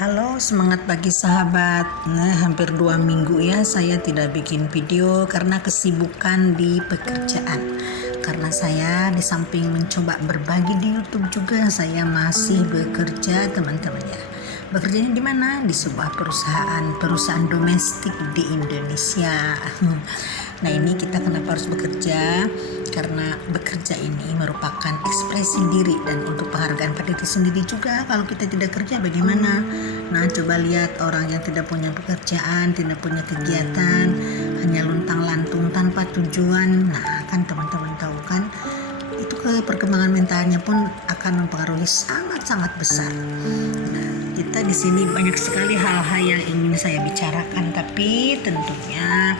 Halo, semangat pagi sahabat. Hampir 2 minggu ya saya tidak bikin video karena kesibukan di pekerjaan. Karena saya di samping mencoba berbagi di YouTube juga, saya masih bekerja teman-teman ya. Bekerjanya di mana? Di sebuah perusahaan domestik di Indonesia. Nah, ini kita kenapa harus bekerja? Karena bekerja ini merupakan ekspresi diri dan untuk penghargaan pada diri sendiri juga. Kalau kita tidak kerja bagaimana? Nah, coba lihat orang yang tidak punya pekerjaan, tidak punya kegiatan, hanya luntang-lantung tanpa tujuan. Nah, kan teman-teman tahu kan, itu ke perkembangan mentalnya pun akan mempengaruhi sangat-sangat besar. Nah, kita di sini banyak sekali hal-hal yang ingin saya bicarakan, tapi tentunya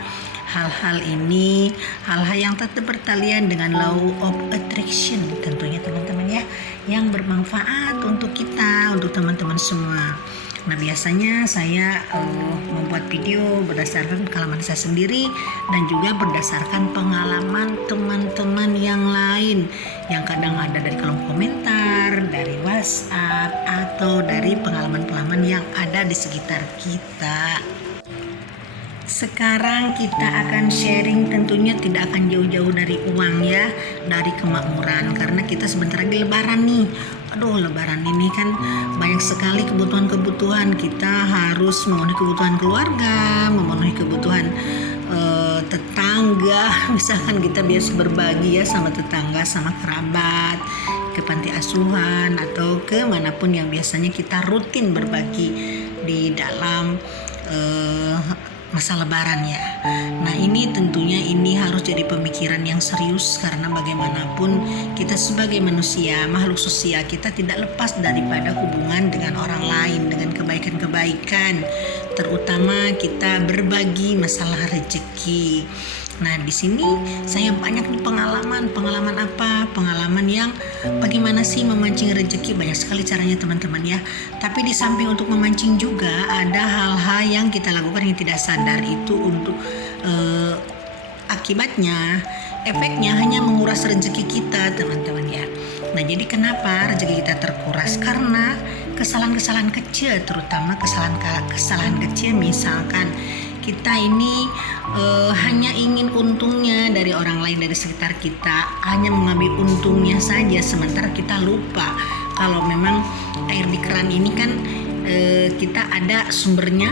hal-hal ini hal-hal yang tetap bertalian dengan law of attraction tentunya teman-teman ya, yang bermanfaat untuk kita, untuk teman-teman semua. Nah, biasanya saya membuat video berdasarkan pengalaman saya sendiri dan juga berdasarkan pengalaman teman-teman yang lain yang kadang ada dari kolom komentar, dari WhatsApp, atau dari pengalaman-pengalaman yang ada di sekitar kita. Sekarang kita akan sharing, tentunya tidak akan jauh-jauh dari uang ya, dari kemakmuran, karena kita sebentar lagi lebaran nih. Lebaran ini kan banyak sekali kebutuhan-kebutuhan. Kita harus memenuhi kebutuhan keluarga, memenuhi kebutuhan tetangga. Misalkan kita biasa berbagi ya sama tetangga, sama kerabat, ke panti asuhan atau ke manapun yang biasanya kita rutin berbagi di dalam masa lebaran ya. Nah, ini tentunya ini harus jadi pemikiran yang serius, karena bagaimanapun kita sebagai manusia, makhluk sosial, kita tidak lepas daripada hubungan dengan orang lain, dengan kebaikan-kebaikan, terutama kita berbagi masalah rezeki. Nah, di sini saya banyak nih pengalaman apa? Pengalaman yang bagaimana sih memancing rezeki, banyak sekali caranya teman-teman ya. Tapi di samping untuk memancing juga ada hal-hal yang kita lakukan yang tidak sadar, itu untuk akibatnya, efeknya hanya menguras rezeki kita teman-teman ya. Nah, jadi kenapa rezeki kita terkuras? Karena kesalahan-kesalahan kecil, terutama kesalahan kecil, misalkan kita ini hanya ingin untungnya dari orang lain, dari sekitar kita, hanya mengambil untungnya saja, sementara kita lupa kalau memang air di keran ini kan kita ada sumbernya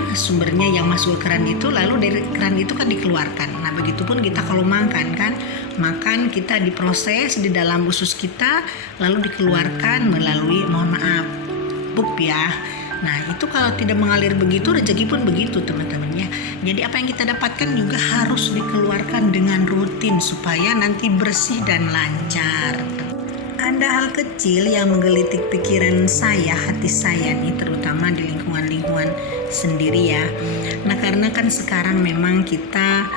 yang masuk ke keran itu, lalu dari keran itu kan dikeluarkan. Nah, begitupun kita kalau makan kita diproses di dalam usus kita, lalu dikeluarkan melalui, mohon maaf, pup ya. Nah, itu kalau tidak mengalir begitu, rezeki pun begitu teman-teman ya. Jadi apa yang kita dapatkan juga harus dikeluarkan dengan rutin supaya nanti bersih dan lancar. Ada hal kecil yang menggelitik pikiran saya, hati saya nih, terutama di lingkungan sendiri ya. Nah, karena kan sekarang memang kita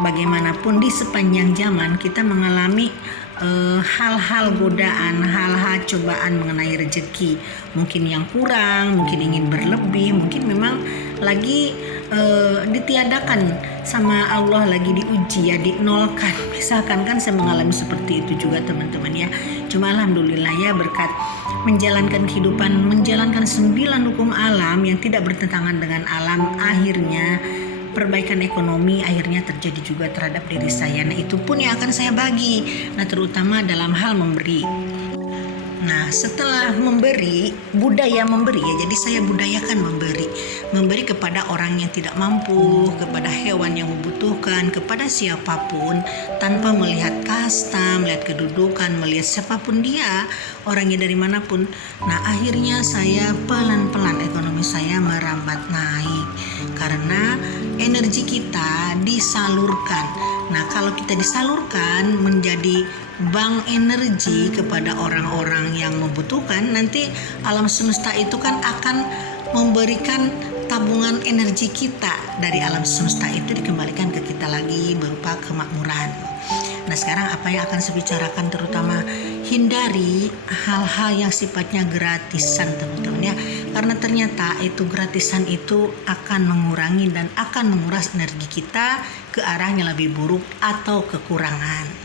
bagaimanapun di sepanjang zaman kita mengalami hal-hal godaan, hal-hal cobaan mengenai rezeki. Mungkin yang kurang, mungkin ingin berlebih, mungkin memang lagi ditiadakan sama Allah, lagi diuji ya, dinolkan. Misalkan kan saya mengalami seperti itu juga teman-teman ya. Cuma alhamdulillah ya, berkat menjalankan kehidupan, menjalankan 9 hukum alam yang tidak bertentangan dengan alam, akhirnya perbaikan ekonomi akhirnya terjadi juga terhadap diri saya. Nah, itu pun yang akan saya bagi. Nah, terutama dalam hal memberi. Nah, setelah memberi, budaya memberi ya, jadi saya budayakan memberi kepada orang yang tidak mampu, kepada hewan yang membutuhkan, kepada siapapun, tanpa melihat kasta, melihat kedudukan, melihat siapapun dia, orangnya dari manapun. Nah, akhirnya saya pelan-pelan ekonomi saya merambat naik, karena energi kita disalurkan. Nah, kalau kita disalurkan menjadi bank energi kepada orang-orang yang membutuhkan, nanti alam semesta itu kan akan memberikan tabungan energi kita dari alam semesta itu, dikembalikan ke kita lagi berupa kemakmuran. Nah, sekarang apa yang akan saya bicarakan, terutama hindari hal-hal yang sifatnya gratisan teman-teman ya, karena ternyata itu gratisan itu akan mengurangi dan akan menguras energi kita ke arah yang lebih buruk atau kekurangan.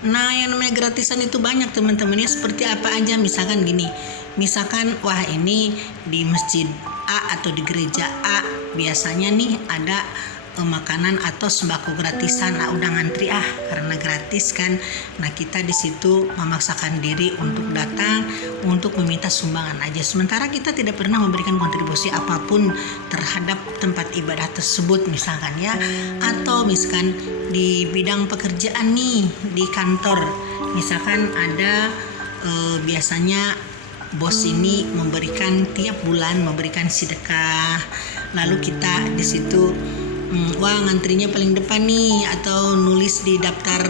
Nah, yang namanya gratisan itu banyak teman-teman ya, seperti apa aja. Misalkan gini, misalkan wah ini di masjid A atau di gereja A biasanya nih ada makanan atau sembako gratisan. Nah, udah ngantri karena gratis kan. Nah, kita di situ memaksakan diri untuk datang untuk meminta sumbangan aja. Sementara kita tidak pernah memberikan kontribusi apapun terhadap tempat ibadah tersebut misalkan ya. Atau misalkan di bidang pekerjaan nih di kantor, misalkan ada biasanya bos ini memberikan tiap bulan memberikan sedekah. Lalu kita di situ wah ngantrinya paling depan nih, atau nulis di daftar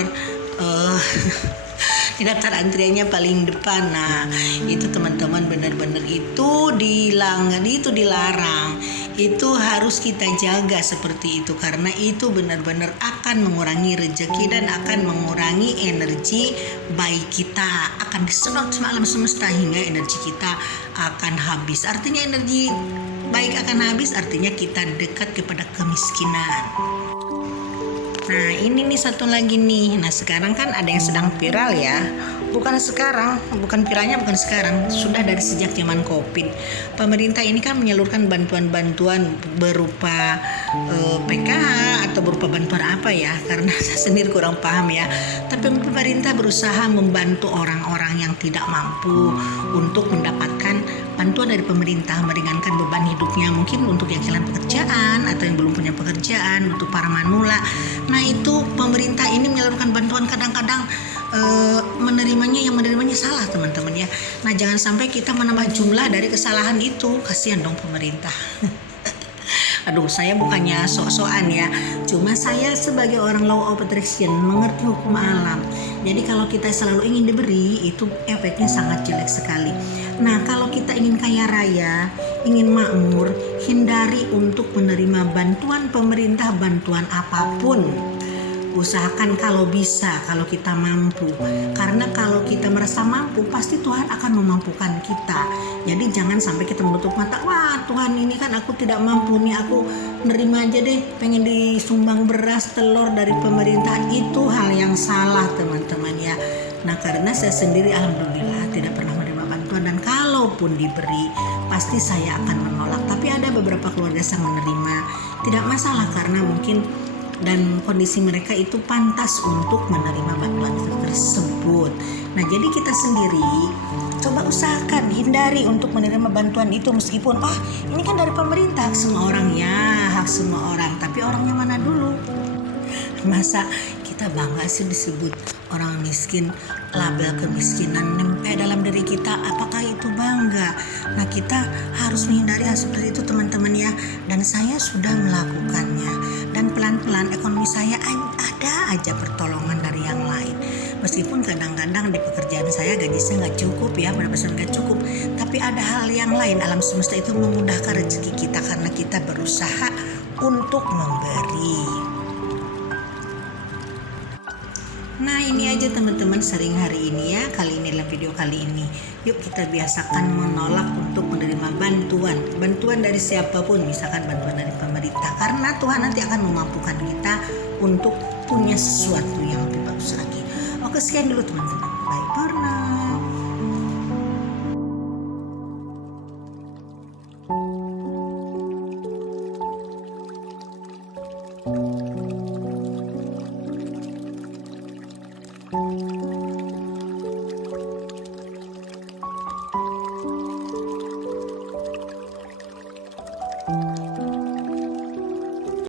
di daftar antriannya paling depan. Nah, itu teman-teman benar-benar itu dilarang. Itu harus kita jaga seperti itu, karena itu benar-benar akan mengurangi rezeki dan akan mengurangi energi baik kita, akan disedot sama alam semesta hingga energi kita akan habis. Artinya energi baik akan habis, artinya kita dekat kepada kemiskinan. Nah, ini nih satu lagi nih. Nah, sekarang kan ada yang sedang viral ya. Viralnya bukan sekarang, sudah dari sejak zaman Covid. Pemerintah ini kan menyalurkan bantuan-bantuan berupa PKH atau berupa bantuan apa ya? Karena saya sendiri kurang paham ya. Tapi pemerintah berusaha membantu orang-orang yang tidak mampu untuk mendapatkan bantuan dari pemerintah, meringankan beban hidupnya, mungkin untuk yang kehilangan pekerjaan atau yang belum punya pekerjaan, untuk para manula. Nah, itu pemerintah ini menyalurkan bantuan kadang-kadang menerimanya salah teman-teman ya. Nah, jangan sampai kita menambah jumlah dari kesalahan itu, kasihan dong pemerintah. Aduh, saya bukannya sok-sokan ya, cuma saya sebagai orang law of attraction mengerti hukum alam. Jadi kalau kita selalu ingin diberi, itu efeknya sangat jelek sekali. Nah, kalau kita ingin kaya raya, ingin makmur, hindari untuk menerima bantuan pemerintah, bantuan apapun. Usahakan kalau bisa, kalau kita mampu. Karena kalau kita merasa mampu, pasti Tuhan akan memampukan kita. Jadi jangan sampai kita menutup mata, wah Tuhan ini kan aku tidak mampu nih, aku nerima aja deh, pengen disumbang beras, telur dari pemerintah. Itu hal yang salah teman-teman ya. Nah, karena saya sendiri alhamdulillah tidak pernah menerima bantuan, dan kalaupun diberi pasti saya akan menolak. Tapi ada beberapa keluarga yang menerima, tidak masalah karena mungkin dan kondisi mereka itu pantas untuk menerima bantuan tersebut. Nah, jadi kita sendiri coba usahakan hindari untuk menerima bantuan itu, meskipun ini kan dari pemerintah, hak semua orang ya, hak semua orang. Tapi orangnya mana dulu? Masa kita bangga sih disebut orang miskin, label kemiskinan nempel dalam diri kita, apakah itu bangga? Nah, kita harus menghindari hal seperti itu teman-teman ya. Dan saya sudah melakukannya, dan pelan-pelan ekonomi saya ada aja pertolongan dari yang lain. Meskipun kadang-kadang di pekerjaan saya gaji saya nggak cukup ya, pendapatan nggak cukup, tapi ada hal yang lain, alam semesta itu memudahkan rezeki kita karena kita berusaha untuk memberi. Nah, ini aja teman-teman sharing hari ini ya. Kali ini dalam video kali ini, yuk kita biasakan menolak untuk menerima bantuan dari siapapun, misalkan bantuan dari pemerintah, karena Tuhan nanti akan memampukan kita untuk punya sesuatu yang lebih bagus lagi. Oke, sekian dulu teman-teman. Bye for now.